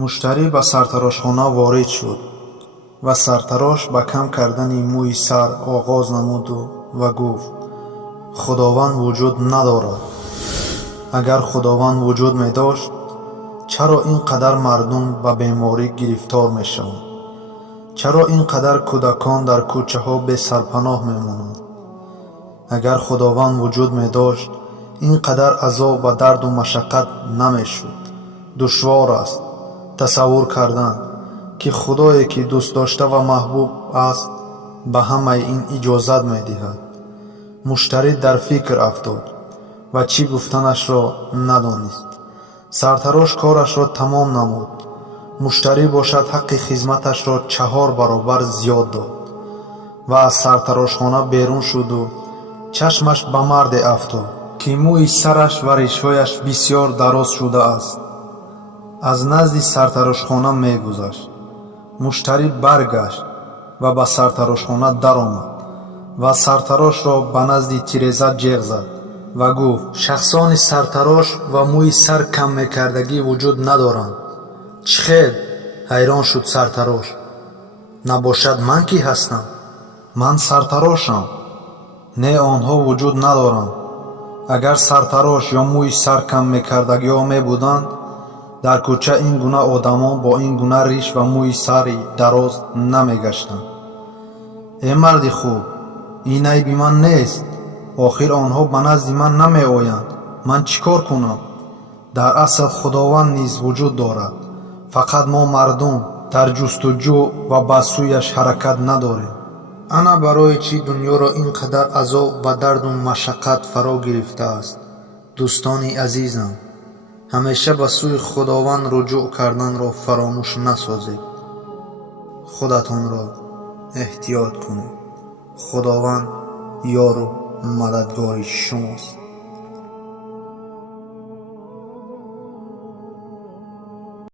муштарӣ ба сартарошхона ворид шуд ва сартарош ба кам кардани мӯи сар оғоз намуду ва гуфт: худованд вуҷуд надорад. агар худованд вуҷуд медошт, чаро ин қадар мардум ба беморӣ гирифтор мешаванд? чаро ин қадар кӯдакон дар кӯчаҳо бесарпаноҳ мемонанд? агар худованд вуҷуд медошт, ин қадар азоб ва дарду машаққат намешуд. душвор аст тасаввур кардан, ки худое ки дӯстдошта ва маҳбуб аст, ба ҳамаи ин иҷозат медиҳад. муштарӣ дар фикр афтод ва чӣ гуфтанашро надонист. сартарош корашро тамом намуд. муштарӣ бошад ҳаққи хизматашро 4 баробар зиёд дод. ва аз сартарошхона берун шуду чашмаш ба марде афтод, ки мӯи сараш ва ришҳояш бисьёр дароз шудааст. аз назди сартарошхона мегузашт. муштарӣ баргашт ва ба сартарошхона даромад ва сартарошро ба назди тиреза ҷеғ зад ва гуфт: шахсони сартарош ва мӯи сар каммекардагӣ вуҷуд надоранд. чӣ хел? ҳайрон шуд сартарош. набошад ман кӣ ҳастам? ман сартарошам. не онҳо вуҷуд надоранд. агар сартарош ё мӯи сар каммекардагиҳо мебуданд, дар кӯча ин гуна одамон бо ин гуна риш ва мӯи сари дароз намегаштанд. э марди хуб, ин айби ман нест. охир онҳо ба назди ман намеоянд. ман чӣ кор кунам? дар асл худованд низ вуҷуд дорад. фақат мо мардум дар ҷустуҷӯ ва ба сӯяш ҳаракат надорем. ана барои чӣ дуньёро ин қадар азоб ва дарду машаққат фаро гирифтааст. дӯстони азизам, ҳамеша ба сӯи худованд руҷӯъ карданро фаромӯш насозед. худатонро эҳтиёт кунед. худованд ёру мададгори шумост.